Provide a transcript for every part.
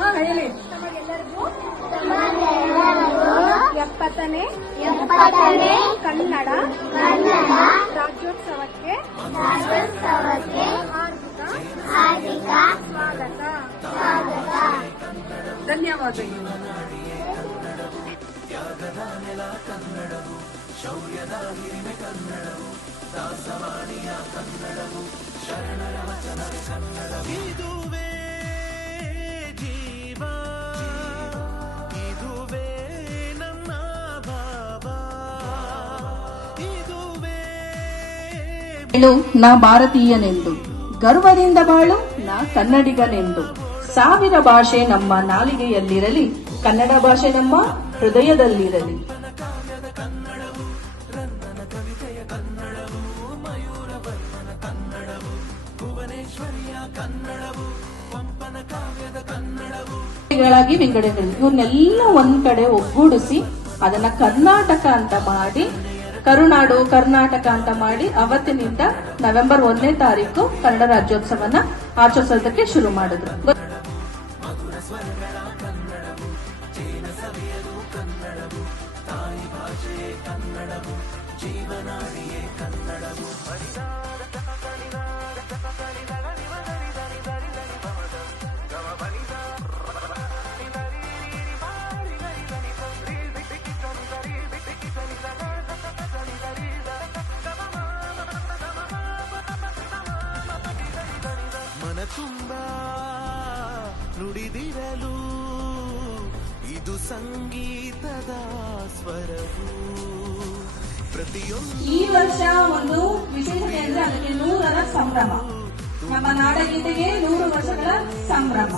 ಹೇಳಿ. ತಮಗೆಲ್ಲರಿಗೂ 70ನೇ ಕನ್ನಡ ರಾಜ್ಯೋತ್ಸವಕ್ಕೆ ಹಾರ್ದಿಕ ಸ್ವಾಗತ. ಧನ್ಯವಾದಗಳು. ಶೌರ್ಯದ ಹಿರಿಮೆ ಕನ್ನಡವು, ದಾಸವಾಣಿಯ ಕನ್ನಡವು, ಶರಣರ ವಚನ ಕನ್ನಡವು. ಇದುವೇ ಜೀವ, ಇದುವೇ ನಮ್ಮ ಭಾವ, ಇದುವೇ. ನಾ ಭಾರತೀಯನೆಂದು ಗರ್ವದಿಂದ ಬಾಳು ನಾ ಕನ್ನಡಿಗನೆಂದು. 1000 ಭಾಷೆ ನಮ್ಮ ನಾಲಿಗೆಯಲ್ಲಿರಲಿ, ಕನ್ನಡ ಭಾಷೆ ನಮ್ಮ ಹೃದಯದಲ್ಲಿರಲಿ. ಗಳಾಗಿ ವಿಂಗಡಣೆ ಇವನ್ನೆಲ್ಲ ಒಂದ್ ಕಡೆ ಒಗ್ಗೂಡಿಸಿ ಅದನ್ನ ಕರ್ನಾಟಕ ಅಂತ ಮಾಡಿ, ಕರುನಾಡು ಕರ್ನಾಟಕ ಅಂತ ಮಾಡಿ ಅವತ್ತಿನಿಂದ ನವೆಂಬರ್ 1ನೇ ತಾರೀಕು ಕನ್ನಡ ರಾಜ್ಯೋತ್ಸವನ ಆಚರಿಸೋದಕ್ಕೆ ಶುರು ಮಾಡಿದ್ರು. ಮನ ತುಂಬ ನುಡಿದಿರಲು ಇದು ಸಂಗೀತದ ಸ್ವರವು. ಪ್ರತಿಯೊಂದು ಈ ವರ್ಷ ಒಂದು ವಿಶೇಷತೆ ಅಂದ್ರೆ ಅದಕ್ಕೆ 100ರ ಸಂಭ್ರಮ. ನಮ್ಮ ನಾಡಗೀತೆಗೆ 100 ವರ್ಷಗಳ ಸಂಭ್ರಮ.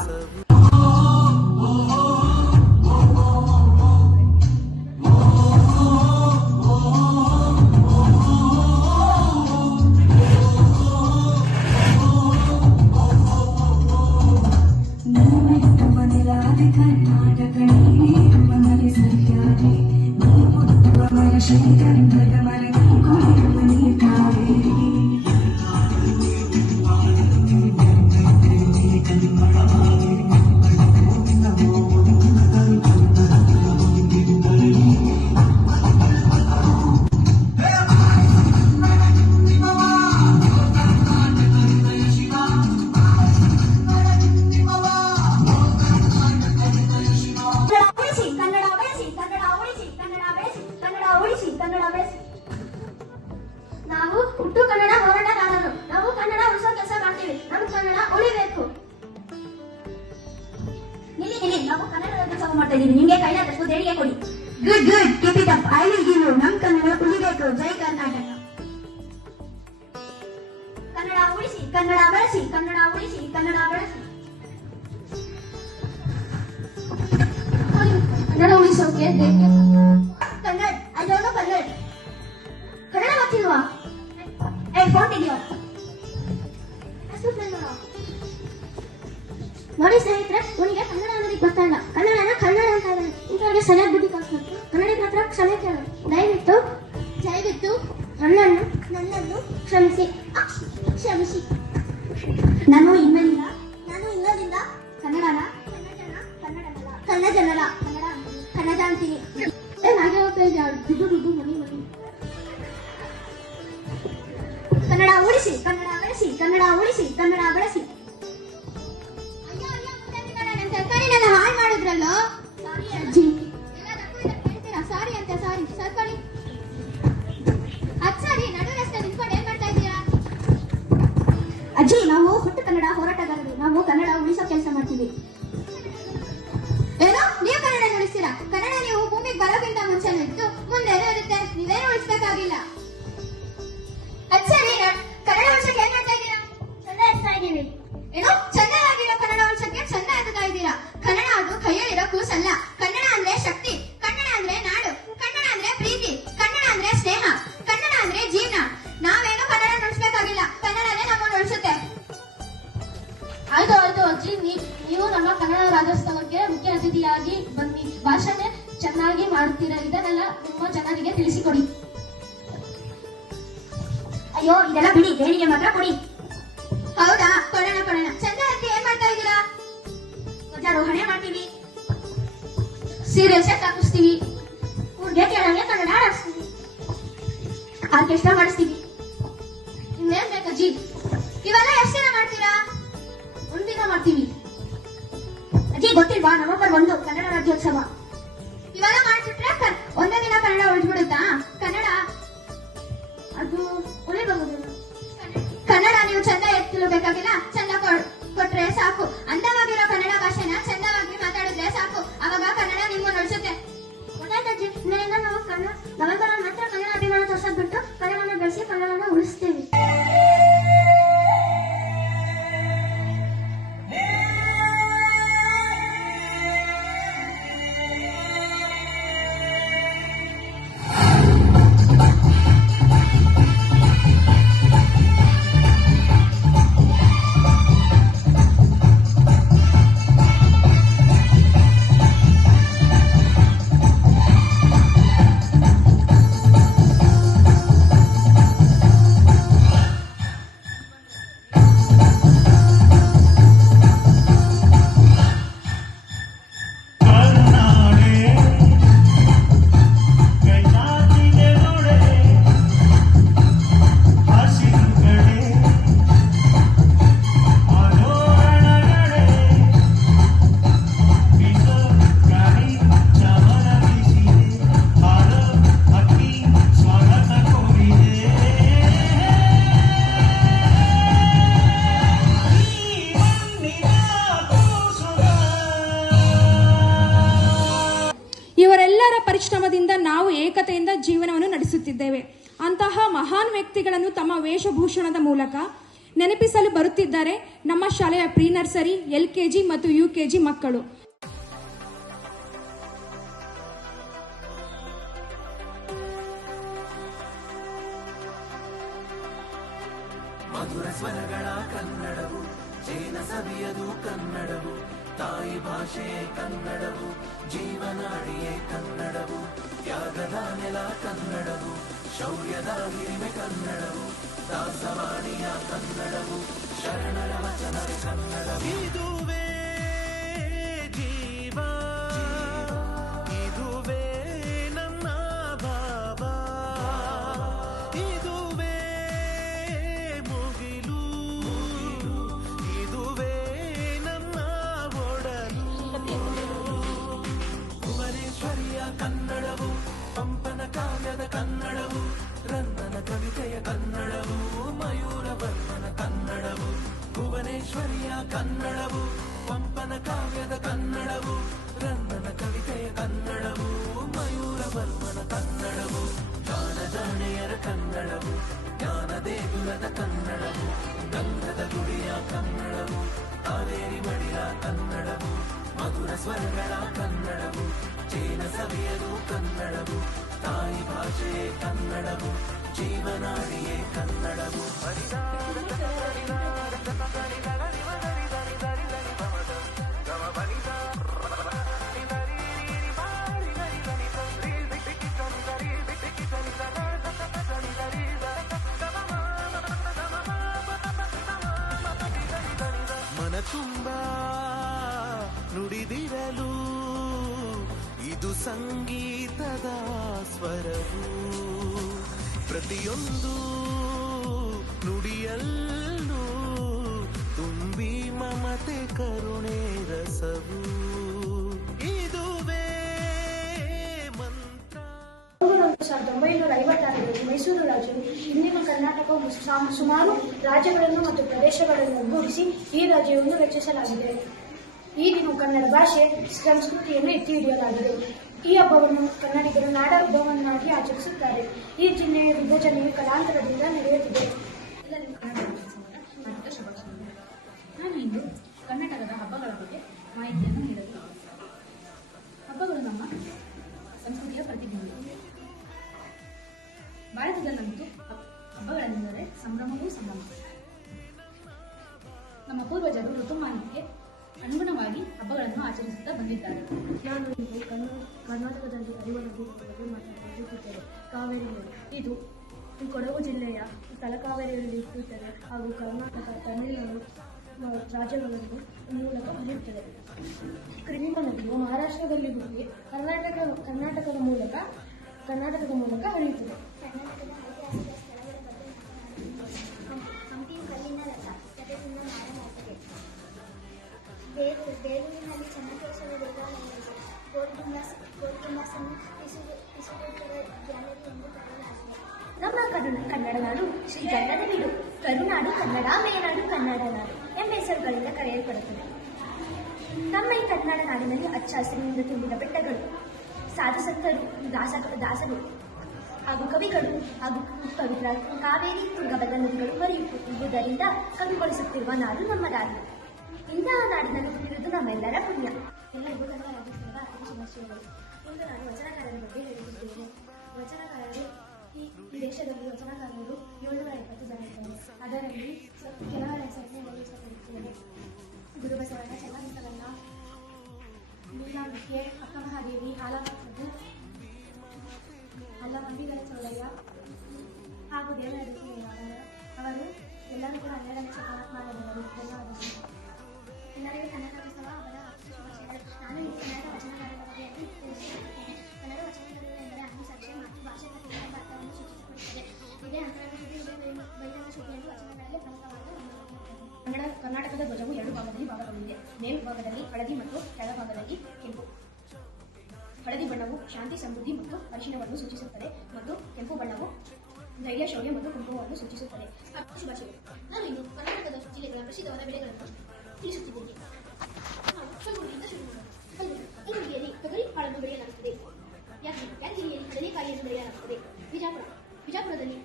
ನಾವು ಹುಟ್ಟು ಕನ್ನಡ ಹೋರಾಟಗಾರರು. ನಾವು ಕನ್ನಡ ಉಳಿಸೋ ಕೆಲಸ ಮಾಡ್ತೀವಿ. ನಮ್ಮ ಕನ್ನಡ ಉಳಿಬೇಕು. ನಿಲ್ಲಿ, ನಾವು ಕನ್ನಡ ರಾಜ್ಯೋತ್ಸವ ಮಾಡ್ತಾ ಇದೀವಿ. ನಿಮ್ಗೆ ಕೈಲಾದಷ್ಟು ದೇಣಿಗೆ ಕೊಡಿ. Good keep it up. I will give you. ನಮ್ಮ ಕನ್ನಡ ಉಳಿಬೇಕು. ಜೈ ಕರ್ನಾಟಕ. ಕನ್ನಡ ಉಳಿಸಿ, ಕನ್ನಡ ಬೆಳೆಸಿ, ಕನ್ನಡ ಉಳಿಸಿ, ಕನ್ನಡ ಬೆಳೆಸಿ. ಕನ್ನಡ ಉಳಿಸೋಕೆ Kannada I don't know Kannada. Kannada ಗೊತ್ತಿಲ್ವಾ? ಫೋನ್ ಇದೆಯೋ? ನೋಡಿ ಸ್ನೇಹಿತರೆ, ಇವನಿಗೆ ಕನ್ನಡ ಅನ್ನೋದಕ್ಕೆ ಗೊತ್ತಾ ಇಲ್ಲ. ಕನ್ನಡನ ಕನ್ನಡ ಅಂತ ಇದ್ದಾನೆ. ಇಂಥವ್ರಿಗೆ ಸರಿಯಾಗಿ ಬುದ್ಧಿ ಕಲಿಸ್ಬೇಕು. ಕನ್ನಡಿಗರ ಹತ್ರ ಕ್ಷಮೆ ಕೇಳು. ದಯವಿಟ್ಟು ನನ್ನನ್ನು ಕ್ಷಮಿಸಿ. ನಾನು ಇನ್ನದಿಂದ ಕನ್ನಡ ಅಂತೀನಿ. ಹಾಗೆ ಹೋಗ್ತಾ ಇದ್ದೆ. ದುಡ್ಡು ಮನಿ. ಕನ್ನಡ ಉಳಿಸಿ, ಕನ್ನಡ ಬೆಳೆಸಿ, ಕನ್ನಡ ಉಳಿಸಿ, ಕನ್ನಡ ಬೆಳೆಸಿ. ಸರ್ಕಾರಿ ನನ್ನ ಹಾಳು ಮಾಡಿದ್ರಲ್ಲೋ. ಸಾರಿ ಅಜ್ಜಿ. ಸಾರಿ ಅಂತ ಸರ್ಕಾರಿ. ಸರಿ, ನಡು ರಸ್ತೆ ನಿಂತ್ಕೊಂಡು ಏನ್ ಮಾಡ್ತಾ ಇದ್ದೀರಾ? ಅಜ್ಜಿ, ನಾವು ಹುಟ್ಟು ಕನ್ನಡ ಹೋರಾಟಗಾರರು. ನಾವು ಕನ್ನಡ ಉಳಿಸೋ ಕೆಲಸ ಮಾಡ್ತೀವಿ. ಏನೋ ನೀವು ಕನ್ನಡ ಉಳಿಸ್ತೀರಾ? ಕನ್ನಡ ನೀವು ಭೂಮಿಗೆ ಬರೋಕ್ಕಿಂತ ಮುಂಚೆ ಇತ್ತು, ಮುಂದೆ ಇರುತ್ತೆ. ನೀವೇನು ಉಳಿಸ್ಬೇಕಾಗಿಲ್ಲ. ಸರಿ, ಕನ್ನಡ ಉಳಿಸಕ್ಕೆ ಏನ್ ಮಾಡ್ತಾ ಇದ್ದೀರಾ? ಚಂದ ಎತ್ತಾ ಇದ್ದೀವಿ. ಏನೋ ಚಂದವಾಗಿರೋ ಕನ್ನಡ ಉಳಿಸಕ್ಕೆ ಚಂದ ಎತ್ತಾ ಇದ್ದೀರಾ? ಕನ್ನಡ ಅದು ಕೈಯಲ್ಲಿರೋ ಕೂಸಲ್ಲ. ಕನ್ನಡ ಅಂದ್ರೆ ಶಕ್ತಿ, ಕನ್ನಡ ಅಂದ್ರೆ ನಾಡು, ಕನ್ನಡ ಅಂದ್ರೆ ಪ್ರೀತಿ, ಕನ್ನಡ ಅಂದ್ರೆ ಸ್ನೇಹ, ಕನ್ನಡ ಅಂದ್ರೆ ಜೀವನ. ನಾವೇನು ಕನ್ನಡ ಉಳಿಸ್ಬೇಕಾಗಿಲ್ಲ, ಕನ್ನಡನೇ ನಮ್ಮನ್ನು ಉಳಿಸುತ್ತೆ. ಆಯ್ತು ಅಜ್ಜಿ, ನೀವು ನಮ್ಮ ಕನ್ನಡ ರಾಜ್ಯೋತ್ಸವಕ್ಕೆ ಮುಖ್ಯ ಅತಿಥಿಯಾಗಿ ಬನ್ನಿ. ಭಾಷಣ ಚೆನ್ನಾಗಿ ಮಾಡುತ್ತೀರಾ. ಇದನ್ನೆಲ್ಲ ನಿಮ್ಮ ಜನರಿಗೆ ತಿಳಿಸಿಕೊಡಿ. ಅಯ್ಯೋ, ಇದೆಲ್ಲ ಬಿಡಿ, ದೇಣಿಗೆ ಮಾತ್ರ ಕೊಡಿ. ಹೌದಾ? ಕೊಡೋಣ. ಚಂದ ಅತ್ತಿ, ಏನ್ ಮಾಡ್ತಾ ಇದ್ದೀರಾ? ಧ್ವಜಾರೋಹಣೆ ಮಾಡ್ತೀವಿ, ಸೀರಿಯಲ್ ಸೆಟ್ ಹಾಕಿಸ್ತೀವಿ, ಊರಿಗೆ ಕೇಳಂಗೆ ಕನ್ನಡ ಆಡಿಸ್ತೀವಿ, ಆರ್ಕೆಸ್ಟ್ರಾ ಮಾಡಿಸ್ತೀವಿ. ಇನ್ನೇನ್ ಬೇಕಜ್ಜಿ? ಇವೆಲ್ಲ ಎಷ್ಟು ದಿನ ಮಾಡ್ತೀರಾ? ಒಂದಿನ ಮಾಡ್ತೀವಿ. ಅಜ್ಜಿ ಗೊತ್ತಿಲ್ವಾ, ನವೆಂಬರ್ 1 ಕನ್ನಡ ರಾಜ್ಯೋತ್ಸವ. ಇವೆಲ್ಲ ಮಾಡ್ಬಿಟ್ರೆ ಒಂದೇ ದಿನ ಕನ್ನಡ ಉಳಿದ್ಬಿಡುತ್ತಾ? ಕನ್ನಡ ಅದು ಉಳಿಬಹುದು. ಕನ್ನಡ ನೀವು ಚಂದ ಎತ್ತಿರಬೇಕಾಗಿಲ್ಲ, ಚಂದ ಕೊಟ್ರೆ ಸಾಕು. ಅಂದವಾಗಿರೋ ಕನ್ನಡ ಭಾಷೆನ ಚಂದವಾಗಿ ಮಾತಾಡಿದ್ರೆ ಸಾಕು, ಅವಾಗ ಕನ್ನಡ ನಿಮ್ಮ ನಡೆಸುತ್ತೆ. ಗೊತ್ತಾಯ್ತಜ್ಜಿ, ಇನ್ನೇನು ನಾವು ನವೆಂಬರ್ ಮಾತ್ರ ಕನ್ನಡ ಅಭಿಮಾನ ತೋರ್ಸೋದ್ ಬಿಟ್ಟು ಕನ್ನಡನ ಬೆಳೆಸಿ ಕನ್ನಡನ ಉಳಿಸ್ತೀವಿ. ಇವರೆಲ್ಲರ ಪರಿಶ್ರಮದಿಂದ ನಾವು ಏಕತೆಯಿಂದ ಜೀವನವನ್ನು ನಡೆಸುತ್ತಿದ್ದೇವೆ. ಅಂತಹ ಮಹಾನ್ ವ್ಯಕ್ತಿಗಳನ್ನು ತಮ್ಮ ವೇಷಭೂಷಣದ ಮೂಲಕ ನೆನಪಿಸಲು ಬರುತ್ತಿದ್ದಾರೆ ನಮ್ಮ ಶಾಲೆಯ ಪ್ರೀ ನರ್ಸರಿ, LKG ಮತ್ತು UKG ಮಕ್ಕಳು. ಮಧುರ ಸ್ವರಗಳ ಕನ್ನಡವು, ಜೇನ ಸವಿಯದು ಕನ್ನಡವು, ತಾಯಿ ಭಾಷೆ ಕನ್ನಡವು, ಜೀವನಾಡಿಯೇ ಕನ್ನಡವು, ತ್ಯಾಗದ ನೆಲ ಕನ್ನಡವು, ಶೌರ್ಯದ ಹಿರಿಮೆ ಕನ್ನಡವು, ದಾಸವಾಣಿಯ ಕನ್ನಡವು, ಶರಣರ ವಚನ ಕನ್ನಡವು. ಇದುವೇ ಜೀವ, ಇದುವೇ ನಮ್ಮ ಭಾವ, ಇದುವೇ ಮುಗಿಲು, ಇದುವೇ ನಮ್ಮ ಒಡಲು. ಭುವನೇಶ್ವರಿಯ ಕನ್ನಡವು, ಪಂಪನ ಕಾವ್ಯದ ಕನ್ನಡವು, ರನ್ನನ ಕವಿತೆಯ ಕನ್ನಡವು, ಮಯೂರ ವರ್ಮನ ಕನ್ನಡವು. ಭುವನೇಶ್ವರಿಯ ಕನ್ನಡವು, ಪಂಪನ ಕಾವ್ಯದ ಕನ್ನಡವು, ರನ್ನನ ಕವಿತೆಯ ಕನ್ನಡವು, ಮಯೂರ ವರ್ಮನ ಕನ್ನಡವು. ಜಾಣ ಜಾಣೆಯರ ಕನ್ನಡವು, ಜ್ಞಾನ ದೇಗುಲದ ಕನ್ನಡವು, ಗಂಧದ ಗುಡಿಯ ಕನ್ನಡವು, ಕಾವೇರಿ ಮಡಿಯ ಕನ್ನಡವು, ಮಧುರ ಸ್ವರಗಳ ಕನ್ನಡವು, ಜೇನ ಸವಿಯದು ಕನ್ನಡವು, ತಾಯಿ ಭಾಷೆ ಕನ್ನಡವು, ಜೀವನಾಡಿಯೇ ಕನ್ನಡವು. ಮನ ತುಂಬ ನುಡಿದಿರಲು ಇದು ಸಂಗೀತದ ಸ್ವರವು, ಪ್ರತಿಯೊಂದು ನುಡಿಯಲ್ಲೂ ತುಂಬಿ ಮಮತೆ ಕರುಣೆ ರಸವು, ಇದುವೇ ಮಂತ್ರ. 1956ರಲ್ಲಿ ಮೈಸೂರು ರಾಜ್ಯವು ಇಂದಿನ ಕರ್ನಾಟಕವು ಸುಮಾರು ರಾಜ್ಯಗಳನ್ನು ಮತ್ತು ಪ್ರದೇಶಗಳನ್ನು ಒಗ್ಗೂಡಿಸಿ ಈ ರಾಜ್ಯವನ್ನು ರಚಿಸಲಾಗಿದೆ. ಈ ದಿನ ಕನ್ನಡ ಭಾಷೆ, ಸಂಸ್ಕೃತಿಯನ್ನು ಎತ್ತಿ ಹಿಡಿಯಲಾಗಿದೆ. ಈ ಹಬ್ಬವನ್ನು ಕನ್ನಡಿಗರು ನಾಡ ಹಬ್ಬವನ್ನಾಗಿ ಆಚರಿಸುತ್ತಾರೆ. ಈ ಜಿಲ್ಲೆಯ ವಿಭಜನೆಯು ಕಾಲಾಂತರದಿಂದ ನಡೆಯುತ್ತಿದೆ. ನಾನು ಇಂದು ಕರ್ನಾಟಕದ ಹಬ್ಬಗಳ ಬಗ್ಗೆ ಮಾಹಿತಿಯನ್ನು ನೀಡಲು ಹಬ್ಬಗಳು ನಮ್ಮ ಸಂಸ್ಕೃತಿಯ ಪ್ರತಿಬಿಂಬ. ಭಾರತದಲ್ಲಂತೂ ಹಬ್ಬಗಳೆಂದರೆ ಸಂಭ್ರಮವೂ ಸಂಭ್ರಮ. ನಮ್ಮ ಪೂರ್ವಜರು ಋತುಮಾನಕ್ಕೆ ಅನುಗುಣವಾಗಿ ಹಬ್ಬಗಳನ್ನು ಆಚರಿಸುತ್ತಾ ಬಂದಿದ್ದಾರೆ. ನಾನು ಇಂದು ಕರ್ನಾಟಕದಲ್ಲಿ ಹರಿಯುವ ನದಿ ಬಗ್ಗೆ ಮಾತನಾಡುತ್ತಿದ್ದೇನೆ. ಕಾವೇರಿ ನದಿ ಇದು ಕೊಡಗು ಜಿಲ್ಲೆಯ ತಲಕಾವೇರಿಯಲ್ಲಿ ಹುಟ್ಟುತ್ತದೆ ಹಾಗೂ ಕರ್ನಾಟಕ, ತಮಿಳುನಾಡು ರಾಜ್ಯಗಳನ್ನು ಮೂಲಕ ಹರಿಯುತ್ತದೆ. ಕೃಷ್ಣಾ ನದಿಯು ಮಹಾರಾಷ್ಟ್ರದಲ್ಲಿ ಹುಟ್ಟಿ ಕರ್ನಾಟಕದ ಮೂಲಕ ಹರಿಯುತ್ತದೆ. ಹಂಪಿಯು ಕಲ್ಲಿನ ರಥ ಜಗತ್ತಿನ ಮಾರನಾಗಿದೆ. ಬೇಲೂರಿನಲ್ಲಿ ಚೆನ್ನಕೇಶವ ದೇವಾಲಯವಿದೆ. ಗೋಲ್ಗುಂಬಾಸನ್ನು ಪಿಸುಗುಡ್ಡದ ಗ್ಯಾಲರಿ ಎಂದು ಕರೆಯಲಾಗಿದೆ. ನಮ್ಮ ಕನ್ನಡ ನಾಡು ಶ್ರೀಗಂಧದ ಬೀಡು, ಕರುನಾಡು ಕನ್ನಡ, ಮೇನಾಡು ಕನ್ನಡ ನಾಡು ಎಂಬ ಹೆಸರುಗಳಿಂದ ಕರೆಯಲ್ಪಡುತ್ತದೆ. ನಮ್ಮ ಈ ಕನ್ನಡ ನಾಡಿನಲ್ಲಿ ಹಚ್ಚ ಹಸಿರಿನಿಂದ ತುಂಬಿದ ಬೆಟ್ಟಗಳು, ಸಾಧುಸಂತರು, ದಾಸರು ಹಾಗೂ ಕವಿಗಳು ಹಾಗೂ ಪವಿತ್ರ ಕಾವೇರಿ ತುಂಗಭದ್ರಾ ನದಿಗಳು ಹರಿಯುವುದರಿಂದ ಕವಿಗೊಳಿಸುತ್ತಿರುವ ನಾಡು ನಮ್ಮದಾಗಿದೆ. ಇಂತಹ ನಾಡಿನಲ್ಲಿ ಹುಟ್ಟಿರುವುದು ನಮ್ಮೆಲ್ಲರ ಪುಣ್ಯ. ಎಲ್ಲರಿಗೂ ಕನ್ನಡ ರಾಜ್ಯೋತ್ಸವದ ಅತಿ ಶುಭಾಶಯಗಳು. ಇಂದು ನಾನು ವಚನಕಾರರ ಬಗ್ಗೆ ಹೇಳುತ್ತಿದ್ದೇನೆ. ವಚನಕಾರರು ಈ ದೇಶದಲ್ಲಿ ವಚನಕಾರರು 720 ಜನ ಇದ್ದಾರೆ. ಅದರಲ್ಲಿ ಕೆಲವರ ಹೆಸರನ್ನು ಹೇಳಲು ಇಷ್ಟಪಡುತ್ತೇನೆ. ಗುರುಬಸವಣ್ಣ, ಚೆನ್ನಬಸವಣ್ಣ, ನೀಲಾಂಬಿಕೆ, ಅಕ್ಕ ಮಹಾದೇವಿ, ಆಲಮಪ್ರಭು, ಅಲ್ಲಮಂಬಿಗರ ಚೌಡಯ್ಯ ಹಾಗೂ ದೇವರದತ್ತಿ ಅವರು ಎಲ್ಲರೂ ಕೂಡ 12ನೇ ಶತಮಾನದವರು. ಧನ್ಯವಾದಗಳು. ಎಲ್ಲರಿಗೂ ಕನ್ನಡ ರಾಜ್ಯೋತ್ಸವ ಅವರ ಶುಭಾಶಯಗಳು. ನಾನು ಈ ಕನ್ನಡ ವಚನಕಾರರ ಬಗ್ಗೆ ತಿಳಿಸುತ್ತಿದ್ದೇನೆ. ಕನ್ನಡ ವಚನಗಳು ಎಂದರೆ ಅನುಸಾಕ್ಷಿ ಮಾತೃಭಾಷೆ ಮತ್ತು ಅರ್ಥವನ್ನು ಸೂಚಿಸಿಕೊಡುತ್ತದೆ. ಇದೇ ಅಂತರದ ಶುದ್ಧಿ, ಇದೇ ಬೈರನ ಶುದ್ಧಿ ಎಂದು ವಚನಗಳಲ್ಲಿ ಪ್ರಮುಖವಾದ ಕರ್ನಾಟಕದ ಧ್ವಜವು 2 ಭಾಗದಲ್ಲಿ ಭಾಗಗೊಂಡಿದೆ. ಮೇಲ್ಭಾಗದಲ್ಲಿ ಹಳದಿ ಮತ್ತು ಕೆಳಭಾಗದಲ್ಲಿ ಕೆಂಪು. ಹಳದಿ ಬಣ್ಣವು ಶಾಂತಿ, ಸಮೃದ್ಧಿ ಮತ್ತು ಅರಿಶಿನವನ್ನು ಸೂಚಿಸುತ್ತದೆ ಮತ್ತು ಕೆಂಪು ಬಣ್ಣವು ಧೈರ್ಯ, ಶೌರ್ಯ ಮತ್ತು ಕುಟುಂಬವನ್ನು ಸೂಚಿಸುತ್ತದೆ. ಶುಭಾಶಯಗಳು. ನಾನು ಇಂದು ಕರ್ನಾಟಕದ ಜಿಲ್ಲೆಗಳ ಪ್ರಸಿದ್ಧವಾದ ಬೆಳೆಗಳನ್ನು ತಿಳಿಸುತ್ತಿದ್ದೇನೆ. ಕಲಬುರಗಿಯಿಂದ ಶುರು ಮಾಡೋಣ. ಕಲಬುರಗಿಯಲ್ಲಿ ತೊಗರಿ ಕಾಳನ್ನು ಬೆಳೆಯಲಾಗುತ್ತದೆ. ಯಾದಗಿರಿಯಲ್ಲಿ ಕಡಲೆಕಾಯಿಯನ್ನು ಬೆಳೆಯಲಾಗುತ್ತದೆ. ಬಿಜಾಪುರದಲ್ಲಿ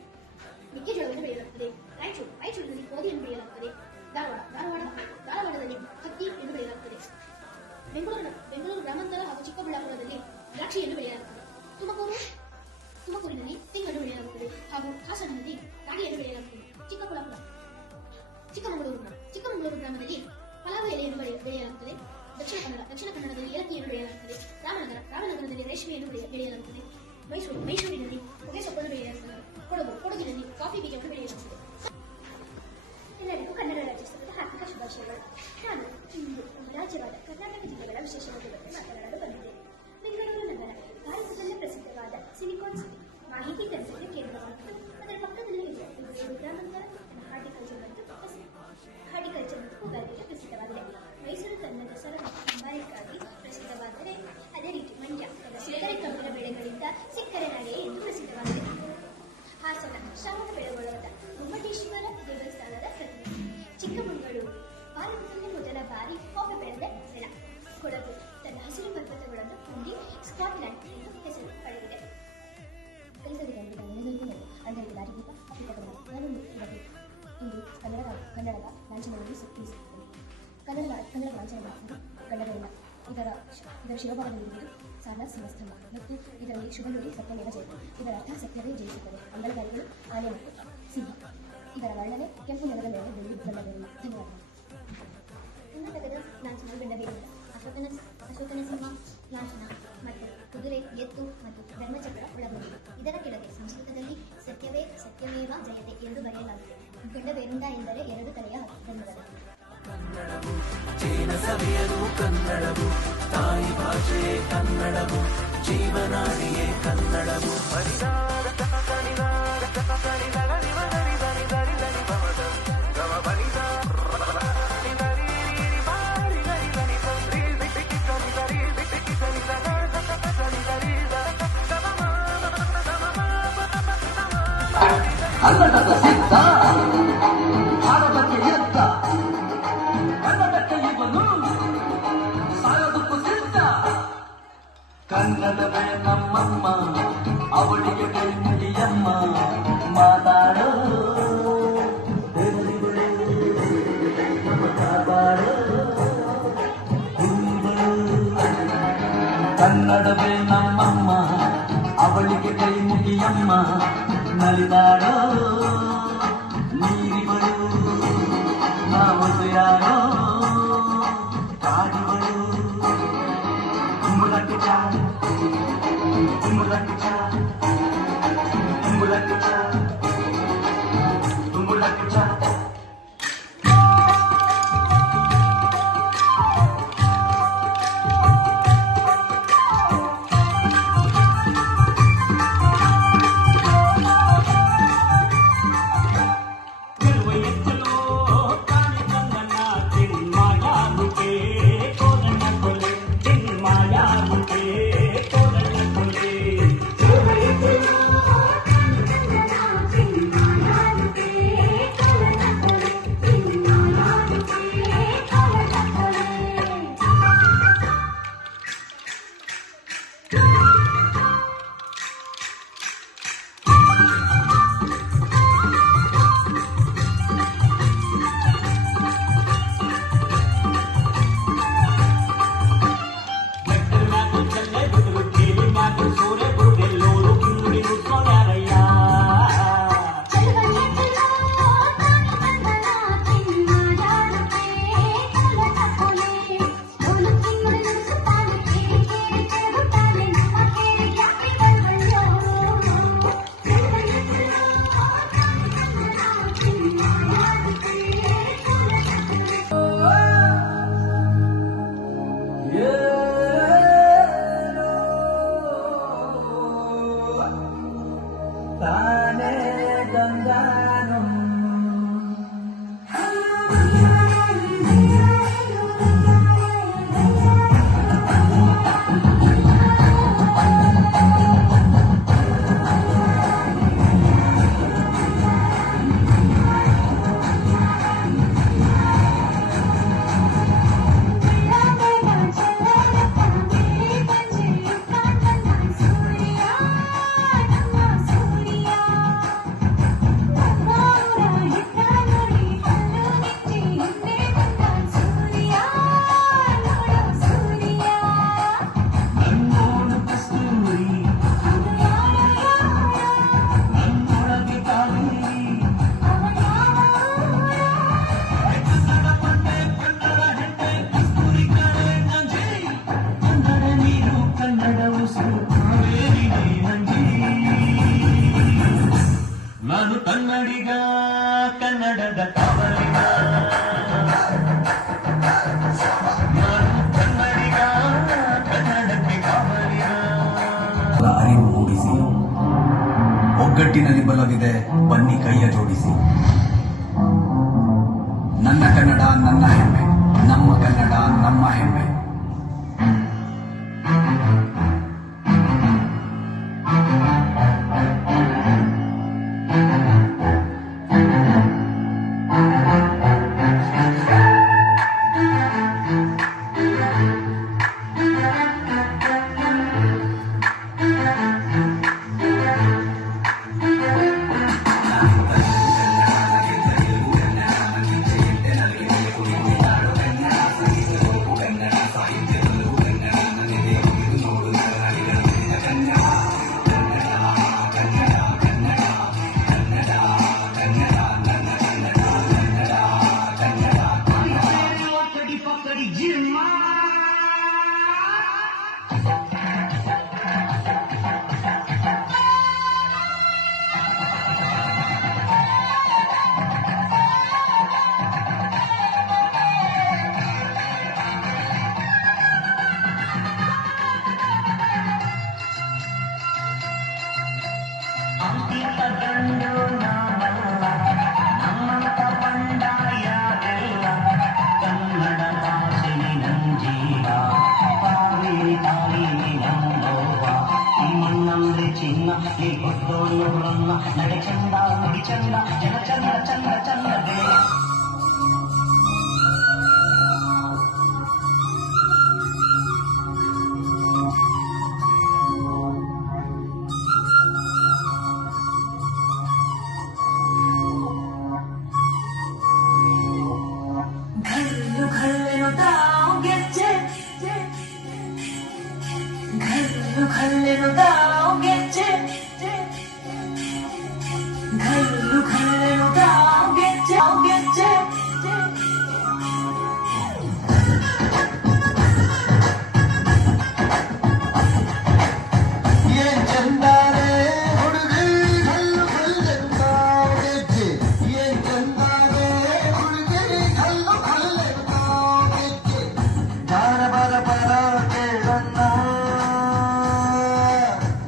ಮೆಕ್ಕೆಜೋಳವನ್ನು ಬೆಳೆಯಲಾಗುತ್ತದೆ. ರಾಯಚೂರಿನಲ್ಲಿ ಗೋಧಿಯನ್ನು ಬೆಳೆಯಲಾಗುತ್ತದೆ. ಧಾರವಾಡದಲ್ಲಿ ಹತ್ತಿಯನ್ನು ಬೆಳೆಯಲಾಗುತ್ತದೆ. ಬೆಂಗಳೂರು ಗ್ರಾಮಾಂತರ ಹಾಗೂ ಚಿಕ್ಕಬಳ್ಳಾಪುರದಲ್ಲಿ ದ್ರಾಕ್ಷಿಯನ್ನು ಬೆಳೆಯಲಾಗುತ್ತದೆ. ತುಮಕೂರಿನಲ್ಲಿ ತೆಂಗನ್ನು ಬೆಳೆಯಲಾಗುತ್ತದೆ ಹಾಗೂ ಹಾಸನದಲ್ಲಿ ರಾಗಿಯನ್ನು ಬೆಳೆಯಲಾಗುತ್ತದೆ. ಚಿಕ್ಕಮಗಳೂರು ಗ್ರಾಮದಲ್ಲಿ ಪಲಾವು ಎಲೆಯನ್ನು ಬೆಳೆಯಲಾಗುತ್ತದೆ. ದಕ್ಷಿಣ ಕನ್ನಡದಲ್ಲಿ ಏಲಕ್ಕಿಯನ್ನು ಬೆಳೆಯಲಾಗುತ್ತದೆ. ರಾಮನಗರದಲ್ಲಿ ರೇಷ್ಮೆಯನ್ನು ಬೆಳೆಯಲಾಗುತ್ತದೆ. ಮೈಸೂರಿನಲ್ಲಿ ಹೊಗೆ ಸೊಪ್ಪನ್ನು ಬೆಳೆಯಲಾಗುತ್ತದೆ. ಕೊಡಗಿನಲ್ಲಿ ಕಾಫಿ ಬೀಜವನ್ನು ಬೆಳೆಯಲಾಗುತ್ತದೆ. ಎಲ್ಲರಿಗೂ ಕನ್ನಡ ರಾಜ್ಯೋತ್ಸವದ ಹಾರ್ದಿಕ ಶುಭಾಶಯಗಳು. ನಾನು ಇಂದು ನಮ್ಮ ರಾಜ್ಯವಾದ ಕರ್ನಾಟಕ ಜಿಲ್ಲೆಗಳ ವಿಶೇಷತೆಗಳ ಬಗ್ಗೆ ಮಾತನಾಡಲು ಬಂದಿದೆ. ಬೆಂಗಳೂರು ನಗರ ಭಾರತದಲ್ಲೇ ಪ್ರಸಿದ್ಧವಾದ ಸಿಲಿಕಾನ್ ಸಿಟಿ, ಮಾಹಿತಿ ತಂತ್ರಜ್ಞಾನ ಕೇಂದ್ರವಾಗಿದ್ದು ಅದರ ಪಕ್ಕದಲ್ಲಿ ಬೆಂಗಳೂರು ಗ್ರಾಮಾಂತರ ಹಾರ್ಟಿಕಲ್ಚರ್ ಮತ್ತು ಹೂಗಾರಿಕೆಗೆ ಪ್ರಸಿದ್ಧವಾಗಿದೆ. ಮೈಸೂರು ತನ್ನ ದಸರಾ ಮತ್ತು ಅಂಬಾರಿಗಾಗಿ ಪ್ರಸಿದ್ಧವಾದರೆ ಅದೇ ರೀತಿ ಮಂಡ್ಯ ತನ್ನ ಸಿಕ್ಕರೆ ಕಬ್ಬಿನ ಬೆಳೆಗಳಿಂದ ಸಿಕ್ಕರೆ ನಾಡೆ ಎಂದು ಪ್ರಸಿದ್ಧವಾಗಿದೆ. ಹಾಸನ ಶ್ರಾವಣ ಬೆಳಗೊಳದ ಗೊಮ್ಮಟೇಶ್ವರ ದೇವಸ್ಥಾನದ ಪ್ರತಿಮೆ. ಚಿಕ್ಕಮಗಳೂರು ಭಾರತದಲ್ಲಿ ಮೊದಲ ಬಾರಿ ಕಾಫಿ ಬೆಳೆದ ಸ್ಥಳ. ಕೊಡಗು ತನ್ನ ಹಸಿರು ಪರ್ವತಗಳನ್ನು ಹೊಂದಿ ಸ್ಕಾಟ್ಲ್ಯಾಂಡ್ ಎಂದು ಹೆಸರು ಪಡೆದಿದೆ. ಅಂದರೆ ದಾರಿದೀಪ ಅಪರೂಪಗಳು ನಾನೊಂದು ಇರಬೇಕು. ಇಂದು ಕನ್ನಡದ ಲಾಂಛನವನ್ನು ತಿಳಿಸುತ್ತೇನೆ. ಕನ್ನಡ ಲಾಂಛನವಾಗುವುದು ಗಂಡಗಳಿಂದ. ಇದರ ಶಿವಭಾಗದಲ್ಲಿರುವುದು ಸಾಲ ಸಿಂಹಸ್ತಂಭ ಮತ್ತು ಇದರಲ್ಲಿ ಶುಭ ನುಡಿ ಸತ್ಯಮೇವ ಜಯತೆ. ಇದರ ಅರ್ಥ ಸತ್ಯವೇ ಜಯಿಸುತ್ತದೆ. ಅಂಗಲಗಾರಿಗಳು ಆನೆ ಮತ್ತು ಸಿಂಹ. ಇದರ ವರ್ಣನೆ ಕೆಂಪು ನೆಲದ ಮೇಲೆ ಬೆಳ್ಳಿ ಬಣ್ಣವಿಲ್ಲ. ಧನ್ಯವಾದಗಳು. ಕರ್ನಾಟಕದ ಲಾಂಛನ ಗಂಡಬೇರಿಂದ ಅಶೋಕನ ಸಿಂಹ ಲಾಂಛನ ಮತ್ತು ಕುದುರೆ, ಎತ್ತು ಮತ್ತು ಧರ್ಮಚಕ್ರ ಒಳಗೊಂಡಿದೆ. ಇದರ ಕೆಳಗೆ ಸಂಸ್ಕೃತದಲ್ಲಿ ಸತ್ಯವೇ ಸತ್ಯಮೇವ ಜಯತೆ ಎಂದು ಬರೆಯಲಾಗಿದೆ. ಗಂಡಬೇರುಂಡ ಎಂದರೆ 2 ತಲೆಯ ಧನ್ಯವಾದಗಳು. ಕನ್ನಡವು ಜೀನ ಸವಿಯಲು ಕನ್ನಡವು ತಾಯಿ ಭಾಷೆಯೇ ಕನ್ನಡವು ಜೀವನಾಡಿಯೇ ಕನ್ನಡವು ಕನ್ನಡದ ಸಿದ್ಧ ಭಾರತಕ್ಕೆ ಎದ್ದ ಕನ್ನಡಕ್ಕೆ ಇವನು ಸಾಯೋದಕ್ಕೂ ಸಿದ್ಧ. ಕನ್ನಡವೇ ನಮ್ಮಮ್ಮ, ಅವಳಿಗೆ ಕೈ ಮುಗಿಯಮ್ಮ, ಮಾತಾಡೋ ಕನ್ನಡವೇ ನಮ್ಮಮ್ಮ, ಅವಳಿಗೆ ಕೈ ಮುಗಿಯಮ್ಮ, ನಲಿದಾಡೋ ನೀರಿಗಳು ನಾವು ಯಾರೋ ಕಾಡುಗಳು. ಕುಂಬಳಕ್ಕೆ ಚಾ ಕುಂಬಳಕ್ಕೆ ಚಾ ಕುಂಬಳಕ್ಕೆ ಚಾ ಕುಂಬಳಕ್ಕೆ ಚಾ ತಾನೇ ಗಂಗಾನಂ ನಾನು ಕನ್ನಡಿಗ, ಕನ್ನಡದ ಕಾವಲಿಗ. ನಾನು ಕನ್ನಡಿಗ, ಕನ್ನಡಕ್ಕೆ ಕಾವಲಿಗ. ಅರಿವು ಮೂಡಿಸಿ, ಒಗ್ಗಟ್ಟಿನಲ್ಲಿ ಬಲವಿದೆ, ಬನ್ನಿ ಕೈಯ ಜೋಡಿಸಿ. ನನ್ನ ಕನ್ನಡ ನನ್ನ ಹೆಮ್ಮೆ, ನಮ್ಮ ಕನ್ನಡ ನಮ್ಮ ಹೆಮ್ಮೆ. ಚಿನ್ನ ಈ ಗೊತ್ತೋಳನ್ನ ನಡೆ ಚಂದ ನುಡಿ ಚಂದ ಜನ ಚಂದ ಚಂದ ಚಂದವೇ. घल्लु घल्लेनु ताव ಗೆಜ್ಜೆ, घल्लु घल्लेनु ताव ಗೆಜ್ಜೆ, घल्लु घल्लेनु ताव ಗೆಜ್ಜೆ ಗೆಜ್ಜೆ. ಏನ್ ಚಂದಾರೆ ಹುಡುಗಿ घल्लु घल्लेनु ताव ಗೆಜ್ಜೆ, ಏನ್ ಚಂದಾರೆ ಹುಡುಗಿ घल्लु घल्लेनु ताव ಗೆಜ್ಜೆ. ಬಾರ ಬಾರ ಬಾರ ಕೇಳಣ್ಣ,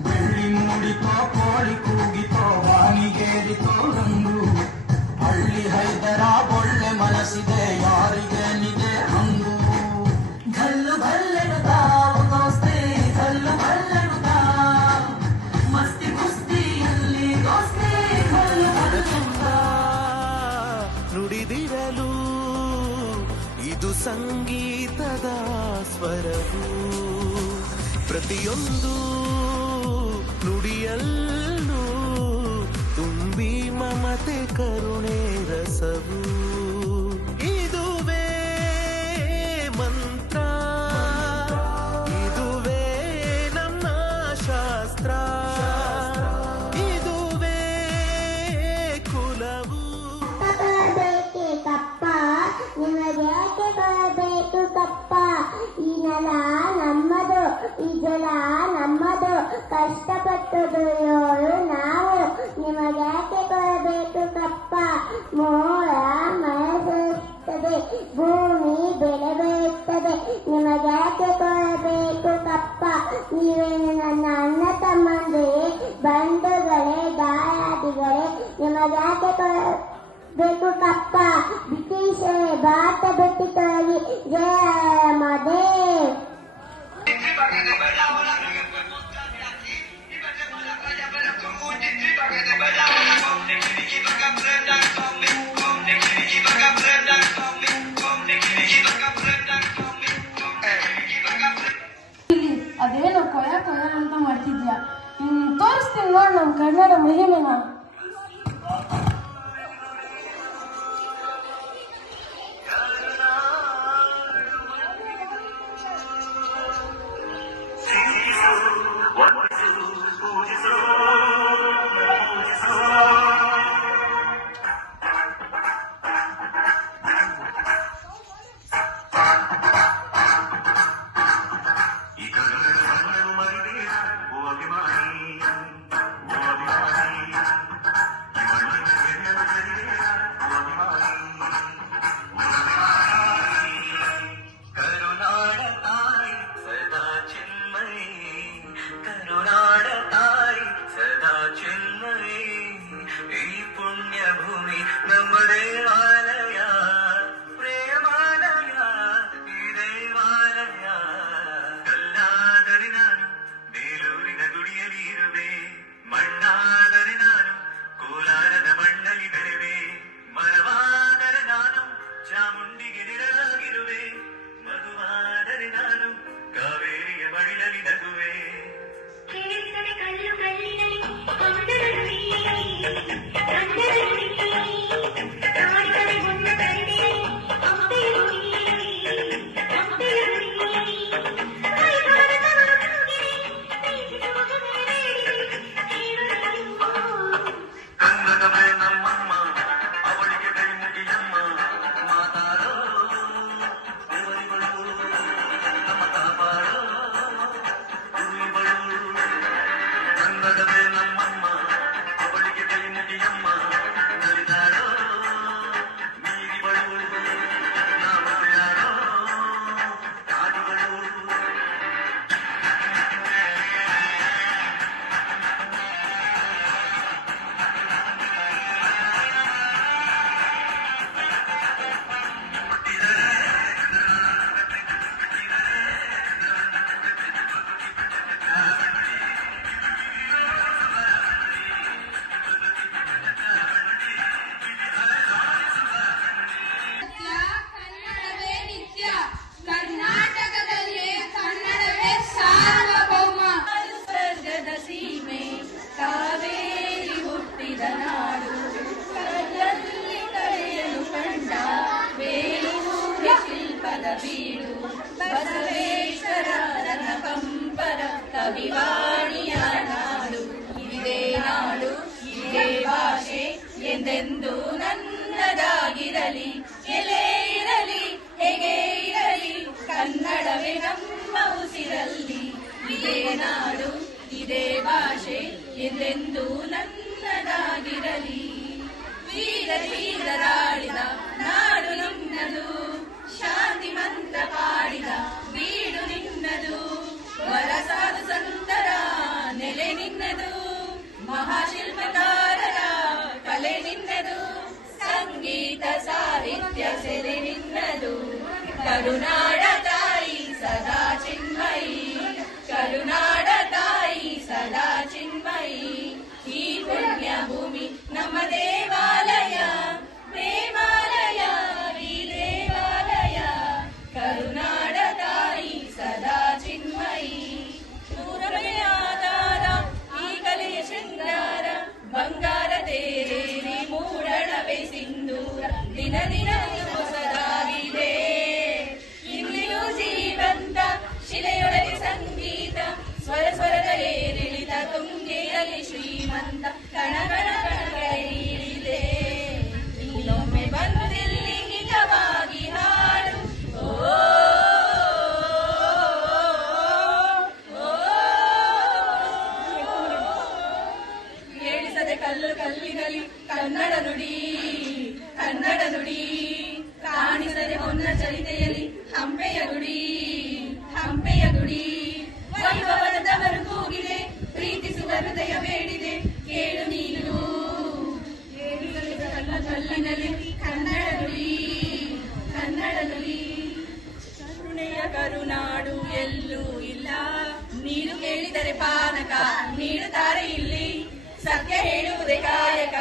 ಬೆಳ್ಳಿ ಮುಡಿತೋ ಕೋಳಿ ಕೂಗಿತೋ ಬಾನಿಗೇರಿತೋ ರಂಗು. ಹಳ್ಳಿ ಹೈದರ ಒಳ್ಳೆ ಮನಸ್ಸಿದೆ ಯಾರಿಗೇನಿದೆ ಹಂಗು. घल्लु घल्लेनु ताव ದೋಸ್ತಿ, घल्लु घल्लेनु ताव ಮಸ್ತಿ ಕುಸ್ತಿಯಲ್ಲಿ ದೋಸ್ತಿ. घल्लु घल्लेनु ನುಡಿದಿರಲು ಇದು ಸಂಗೀತದ ಸ್ವರವು. ಪ್ರತಿಯೊಂದು ನುಡಿಯಲ್ಲೂ ತುಂಬಿ ಮಮತೆ ಕರುಣೆ ರಸವು. ಇದುವೇ ಮಂತ್ರ, ಇದುವೇ ನಮ್ಮ ಶಾಸ್ತ್ರ, ಇದುವೇ ಕುಲವು. ಬೇಕೆ ಕಪ್ಪ, ನಿಮಗೇಕೆ ಬರಬೇಕು ಕಪ್ಪ? ಈ ನೆಲ ನಮ್ಮದು, ಈ ಜಲ ನಮ್ಮದು, ಕಷ್ಟಪಟ್ಟದು ನಾವು, ನಿಮಗೇಕೆ ಬರಬೇಕು ಕಪ್ಪ? ಮೋಡ ಮಳೆ ಸುರಿಯುತ್ತದೆ, ಭೂಮಿ ಬೆಳೆ ಬೆಳೆಯುತ್ತದೆ, ನಿಮಗೇಕೆ ನೀವೇನು ನನ್ನ ಅಣ್ಣ ತಮ್ಮಂದಿರೇ, ಬಂಧುಗಳೇ, ದಾಯಾದಿಗಳೇ, ನಿಮಗ್ಯಾಕೆ ಬೇಕು ಕಪ್ಪ? ಬ್ರಿಟಿಷರೇ ಭಾರತ ಬಿಟ್ಟು ತೊಲಗಿ. ಜಯ ಮದೇ. ಅದೇನೋ ಕೊಯ ಕೊಯ ಅಂತ ಮಾಡ್ತಿದ್ಯಾ? ತೋರಿಸ್ತೀನಿ ನೋಡ್ ನಮ್ ಕನ್ನಡ ಮಹಿಮೆನ. ಕವಿವಾಣಿಯ ನಾಡು ಇದೇ ನಾಡು ಇದೇ ಭಾಷೆ ಎಂದೆಂದು ನನ್ನದಾಗಿರಲಿ. ಎಲೆ ಇರಲಿ ಹೇಗೆ ಇರಲಿ ಕನ್ನಡವೇ ನಮ್ಮ ಉಸಿರಲ್ಲಿ. ಇದೇ ನಾಡು ಇದೇ ಭಾಷೆ ಎಂದೆಂದು ನನ್ನದಾಗಿರಲಿ. ವೀರ ಧೀರರಾಡಿದ ನಾಡು ನಿನ್ನದು, ಶಾಂತಿ ಮಂತ್ರ ಪಾಡಿದ ಬೀಡು ನಿನ್ನದು. ವರಸಾದು ಸಂತರ ನೆಲೆ ನಿನ್ನದು, ಮಹಾಶಿಲ್ಪಕಾರರ ಕಲೆ ನಿನ್ನದು. ಸಂಗೀತ ಸಾಹಿತ್ಯ ಸೆಲೆ ನಿನ್ನದು. ಕರುನಾಡ ತಾಯಿ ಸದಾ ಚಿನ್ಮಯಿ, ಕರುನಾಡ ತಾಯಿ ಸದಾ ಚಿನ್ಮಯಿ. ಈ ಪುಣ್ಯ ಭೂಮಿ ನಮ್ಮ ದೇವಾಲಯ, ದೇವಾಲಯ ಈ ದೇವಾಲಯ. ಕರುನಾಡ ತಾಯಿ ಸದಾ ಚಿನ್ಮಯಿ. ನೂರನೇ ಆಧಾರ ಈ ಕಲೆಯ ಶೃಂಗಾರ, ಬಂಗಾರ ತೇರೇರಿ ಮೂಡಣವೇ ಸಿಂಧೂರ. ದಿನ ದಿನ ಹೊಸದಾಗಿದೆ ನೀಡುತ್ತಾರೆ ಪಾನಕ ನೀಡುತ್ತಾರೆ ಇಲ್ಲಿ ಸತ್ಯ ಹೇಳುವುದೇ ಕಾಯಕ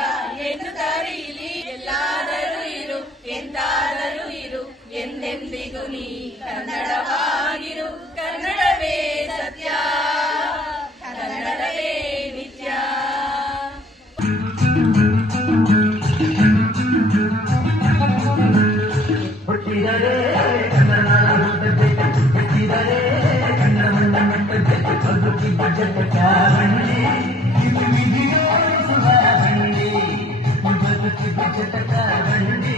ಎನ್ನುತ್ತಾರೆ ಇಲ್ಲಿ ಎಲ್ಲಾದರೂ ಇರು ಎಂತಾದರೂ ಇರು ಎಂದೆಂದಿಗೂ ನೀ ಕನ್ನಡವಾಗಿರು ಕನ್ನಡವೇ ಸತ್ಯ ಕನ್ನಡವೇ ನಿತ್ಯ. ಹುಟ್ಟಿದರೆ ಕನ್ನಡ ಹುಟ್ಟಿದರೆ ಕನ್ನಡ ಬದುಕಿದ ಜಟಕಾರಂಡಿ ಇದು ವಿಧಿಯೋ ಸುಧಾರಂಡಿ ಬದುಕಿದ ಜಟಕಾರಂಡಿ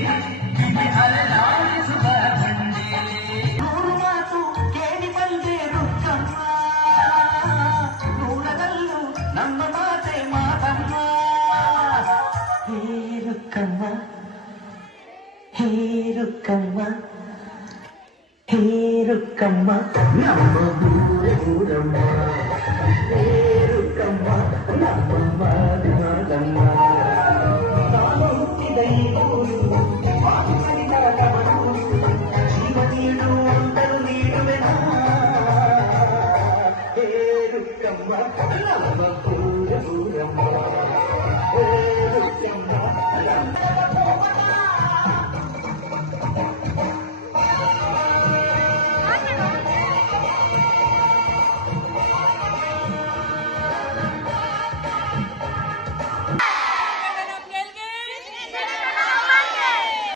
ವಿಧಿ ಅಲರಾಡಿಸುವ ಬಂಡಿ ನೂರು ಮಾತು ಕೇಳಿ ಬಂದೆ ರುಕ್ಕಮ್ಮ ಮೂಲದಲ್ಲೂ ನಮ್ಮ ಮಾತೆ ಮಾತಮ್ಮ ಹೇ ರುಕ್ಕಮ್ಮ ಹೇ ರುಕ್ಕಮ್ಮ ಹೇ ರುಕ್ಕಮ್ಮ ನಮ್ಮ ಊರಮ್ಮ ಹೇ ರುಕ್ಕಮ್ಮ ನಮ್ಮ ಮಾದಮ್ಮ ನಾನು ಹುಟ್ಟಿದ ಈ ಊರು ಮಾತುಕರಿತರ ತವರು ಜೀವ ನೀಡುವಂತರು ನೀಡುವೆನ ಹೇ ರುಕ್ಕಮ್ಮ ನಮ್ಮ